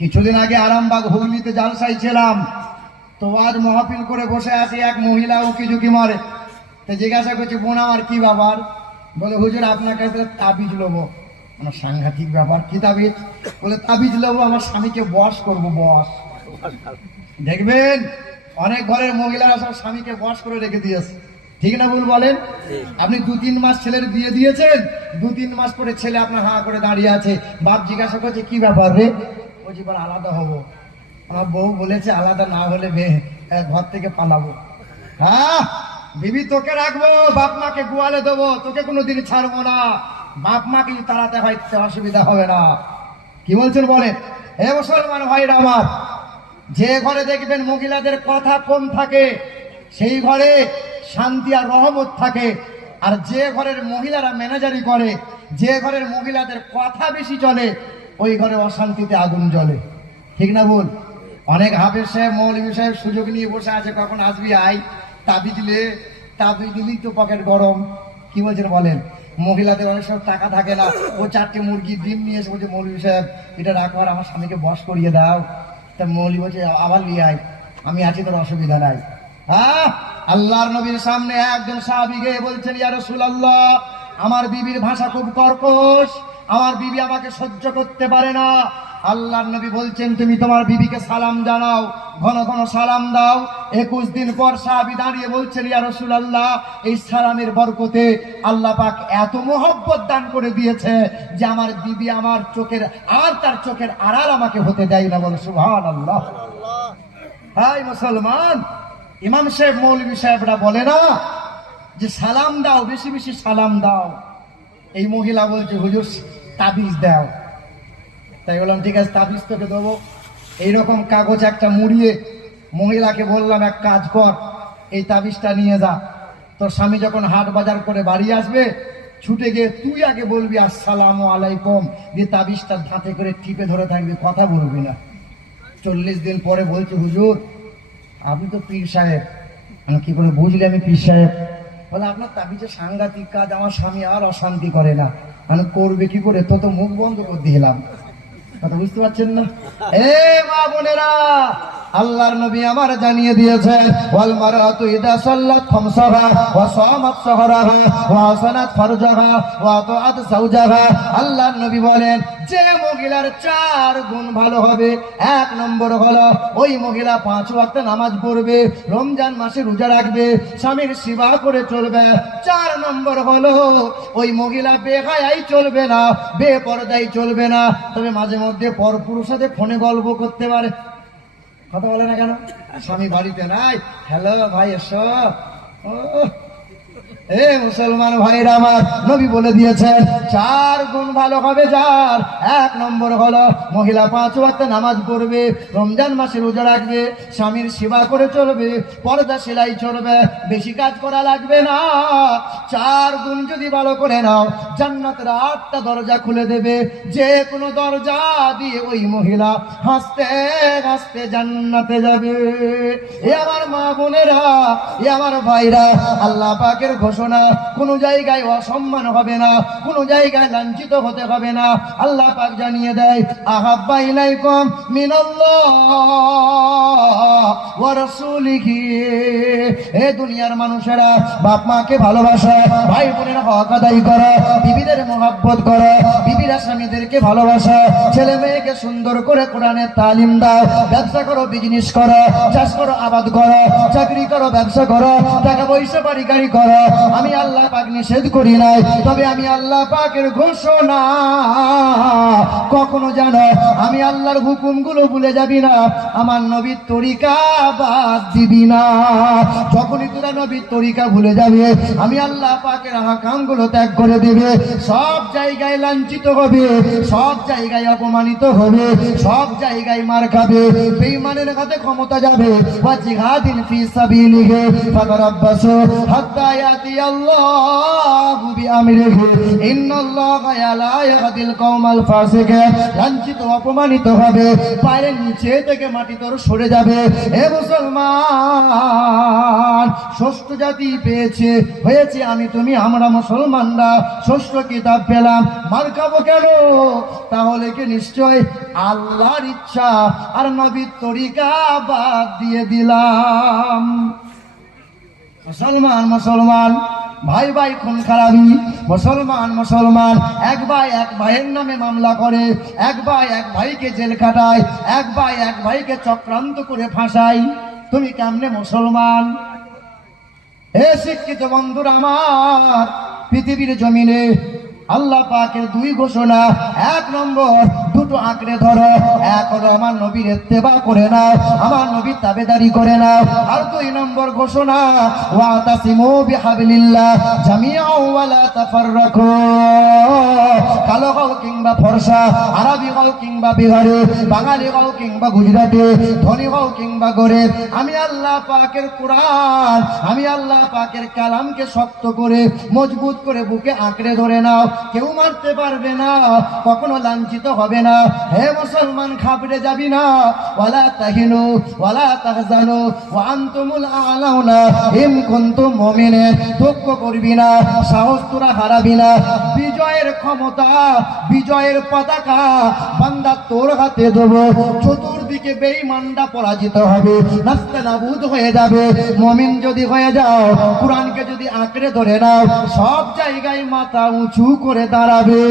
কিছুদিন আগে আরামবাগ হুগলিতে জালসায় ছিলাম, তো আজ মহাপিল করে বসে আছি, এক মহিলা উকি ঝুঁকি মারে। তো জিজ্ঞাসা করছি, বোন আমার কি ব্যাপার? বলে, হুজুর আপনার কাছে তাবিজ নেবো। আমার সাংঘাতিক ব্যাপার, কি তাবিজ? বলে, তাবিজ নেবো, আমার স্বামীকে বশ করবো। বশ দেখবেন অনেক ঘরের মহিলারা সব স্বামীকে বশ করে রেখে দিয়েছে, ঠিক না ভুল বলেন? আপনি 2-3 মাস ছেলের বিয়ে দিয়েছেন, 2-3 মাস পরে ছেলে আপনার হাঁ করে দাঁড়িয়ে আছে। বাপ জিজ্ঞাসা করছে, কি ব্যাপার রে? বলছি, বল আলাদা হবো। আমার বউ বলেছে আলাদা না হলে ঘর থেকে পালাবো। হ্যাঁ, বিবি তোকে রাখবো, বাপ মাকে গোয়ালে দেবো, তোকে কোনোদিন ছাড়বো না। বাপ মাকে তাড়াতে হয়, অসুবিধা হবে না। কি বলছেন বলেন? হে মুসলমান ভাইরা আমার, যে ঘরে দেখবেন মহিলাদের কথা কম থাকে সেই ঘরে শান্তি আর রহমত থাকে। আর যে ঘরের মহিলারা ম্যানেজারি করে, যে ঘরের মহিলাদের কথা বেশি চলে, ওই ঘরে অশান্তিতে আগুন জ্বলে, ঠিক না বল? অনেক হাফেজ সাহেব, মৌলভী সাহেব সুযোগ নিয়ে বসে আছে, কখন আসবি আয়, তাবিজ দিলেই তো পকেট গরম। কি বলছেন বলেন? মহিলাদের অনেক সময় টাকা থাকে না, ও 4টে মুরগি ডিম নিয়ে এসে বলছে, মৌলভী সাহেব এটা রাখো, আর আমার স্বামীকে বশ করিয়ে দাও। তা মৌলভী বলছে, আবার নিয়ে আয়, আমি আছি, তোর অসুবিধা নাই। হ্যাঁ, আল্লাহর নবীর সামনে একজন সাহাবী গিয়ে বলছেন, ইয়া রাসূলুল্লাহ, আমার বিবির ভাষা খুব কর্কশ, আমার বিবি আমাকে সহ্য করতে পারে না। আল্লাহর নবী বলছেন, তুমি তোমার বিবিকে সালাম জানাও, ঘন ঘন সালাম দাও। 21 দিন পর সাহাবী দাঁড়িয়ে বলছেন, ইয়া রাসূলুল্লাহ, এই সালামের বরকতে আল্লাহ পাক এত মহব্বত দান করে দিয়েছে যে আমার বিবি আমার চোখের আর তার চোখের আড়াল আমাকে হতে দেয় না। বলে সুবহানাল্লাহ। হাই মুসলমান, ইমাম সাহেব, মৌলভী সাহেবরা বলে না যে সালাম দাও, বেশি বেশি সালাম দাও? এই মহিলা বলছে, হুজুর তাবিজ দাও। তাই বললাম, ঠিক আছে, তাবিজ তোকে দেবো। এইরকম কাগজ একটা মুড়িয়ে মহিলাকে বললাম, এক কাজ কর, এই তাবিজটা নিয়ে যা, তোর স্বামী যখন হাট বাজার করে বাড়ি আসবে, ছুটে গিয়ে তুই আগে বলবি আসসালামু আলাইকুম, দিয়ে তাবিজটা হাতে করে টিপে ধরে থাকবি, কথা বলবি না। 40 দিন পরে বলছে, হুজুর আপনি তো পীর সাহেব। আমি কি করে বুঝলি আমি পীর সাহেব? বলে, আপনার তাবিজে সাংঘাতিক কাজ, আমার স্বামী আর অশান্তি করে না। আমি করবে কি করে? তো মুখ বন্ধ করে দিলাম। কথা বুঝতে পারছেন না? এ মা বোনেরা, আল্লাহর নবী আমার জানিয়ে দিয়েছেন, ওয়াল মারাতু ইদা সাল্লাত খামসাহা ওয়া সামাত সাহরাহা ওয়া হাসানাত ফারজাহা ওয়া আতাআত যাওজাহা। আল্লাহর নবী বলেন, যে মহিলার 4 গুণ ভালো হবে, 1 নম্বর হলো ওই মহিলা 5 ওয়াক্ত নামাজ পড়বে, রমজান মাসে রোজা রাখবে, স্বামীর সেবা করে চলবে। 4 নম্বর হলো ওই মহিলা বেহায়াই চলবে না, বেপরদাই চলবে না, তবে মাঝে মধ্যে পরপুরুষের সাথে ফোনে গল্প করতে পারে। কথা বলে না কেন? স্বামী বাড়িতে নাই, হ্যালো ভাই এসো। এ মুসলমান ভাইরা আমার, নবী বলে দিয়েছেন 4 গুণ ভালো হবে যার। 1 নম্বর হলো মহিলা 5 ওয়াক্ত নামাজ পড়বে, রমজান মাসে রোজা রাখবে, স্বামীর সেবা করে চলবে, পর্দা সেলাই চলবে, বেশি কাজ করা লাগবে না। 4 গুণ যদি ভালো করে নাও, জান্নাতের 8টা দরজা খুলে দেবে, যে কোনো দরজা দিয়ে ওই মহিলা হাসতে হাসতে জান্নাতে যাবে। এ আমার মা বোনেরা, এ আমার ভাইরা, আল্লাহ পাকের ঘোষণা, কোন জায়গায় অসম্মান হবে না, কোন জায়গায় লাঞ্ছিত হতে হবে না। আল্লাহ পাক জানিয়ে দেয়, আহাব্বা ইলাইকুম মিনাল্লাহ ওয়া রাসূলিহি। হে দুনিয়ার মানুষেরা, বাপ মাকে ভালোবাসো, ভাই বোনের হক আদায় করো, বিবিদের মহব্বত করো, বিবিরা স্বামীদেরকে ভালোবাসো, ছেলে মেয়েকে সুন্দর করে কোরআনের তালিম দাও, ব্যবসা করো, বিজনেস করো, চাষ করো, আবাদ করো, চাকরি করো, ব্যবসা করো, টাকা পয়সা বাড়ি গাড়ি করো। আমি আল্লাহ পাক নিষেধ করি নাই, তবে আমি আল্লাহ পাকের ঘোষণা, কখনো জানো আমি আল্লাহর হুকুমগুলো ভুলে যাবি না, আমার নবীর তরিকা বাদ দিবি না। যখনই তোরা নবীর তরিকা ভুলে যাবে, আমি আল্লাহ পাকের আহকামগুলো ত্যাগ করে দেবে, সব জায়গায় লাঞ্ছিত হবে, সব জায়গায় অপমানিত হবে, সব জায়গায় মার খাবে, বেঈমানের হাতে ক্ষমতা যাবে। ওয়া জিহাদিন ফি সাবিলিহি ফাতারাব্বাসু হাত্তা ইয়াতি ইয়াতিয়াল্লাহু বিআমরিহি ইন্নাল্লাহা লা ইয়াহদিল কওমাল ফাসিকিন। লাঞ্ছিত অপমানিত হবে, পায়ের নিচে থেকে মাটি তোর সরে যাবে। হে মুসলমান, ষষ্ঠ জাতি পেয়েছে, হয়েছে আমি তুমি আমরা মুসলমানরা ষষ্ঠ কিতাব পেলাম, মার খাবো কেন? তাহলে কি নিশ্চয় আল্লাহর ইচ্ছা আর নবীর তরিকা বাদ দিয়ে দিলাম। মুসলমান মুসলমান, ভাই ভাই খুন খারাপি। মুসলমান মুসলমান, এক ভাই এক ভাইয়ের নামে মামলা করে, এক ভাই এক ভাইকে জেল খাটায়, এক ভাই এক ভাইকে চক্রান্ত করে ফাঁসায়। তুমি কেমনে মুসলমান? হে শিক্ষিত বন্ধুরা আমার, পৃথিবীর জমিনে আল্লাহ পাকের দুই ঘোষণা। এক নম্বর, দুটো আঁকড়ে ধরো। এক হলো আমার নবীর ইত্তেবা করে নাও, আমার নবীর তাবেদারি করে নাও। আর দুই নম্বর ঘোষণা, ওয়াতাসিমু বিহাবলিল্লাহ জামিআন ওয়া লা তাফাররাকু। কালো হও কিংবা ফর্সা, আরবি হও কিংবা বিহারি, বাঙালি হও কিংবা গুজরাটি, ধনী হও কিংবা গরিব, আমি আল্লাহ পাকের কোরআন, আমি আল্লাহ পাকের কালামকে শক্ত করে মজবুত করে বুকে আঁকড়ে ধরে নাও। কেউ মারতে পারবে না, কখনো লাঞ্ছিত হবে না। হে মুসলমান, খাবড়ে যাবি না। ওয়ালা তাহিনু ওয়ালা তাহজানু ওয়া আনতুমুল আ'লাউনা ইন কুনতুম মুমিনিন। দুঃখ করবি না, সাহস তোরা হারাবি না। বিজয়ের ক্ষমতা, বিজয়ের পতাকা বান্দা তোর হাতে দেব। চতুর্দিকে বেঈমানরা পরাজিত হবে, নাস্তানাবুদ হয়ে যাবে। মুমিন যদি হয়ে যাও, কোরআনকে যদি আঁকড়ে ধরে নাও, সব জায়গায় মাথা উঁচু করে দাঁড়াবে।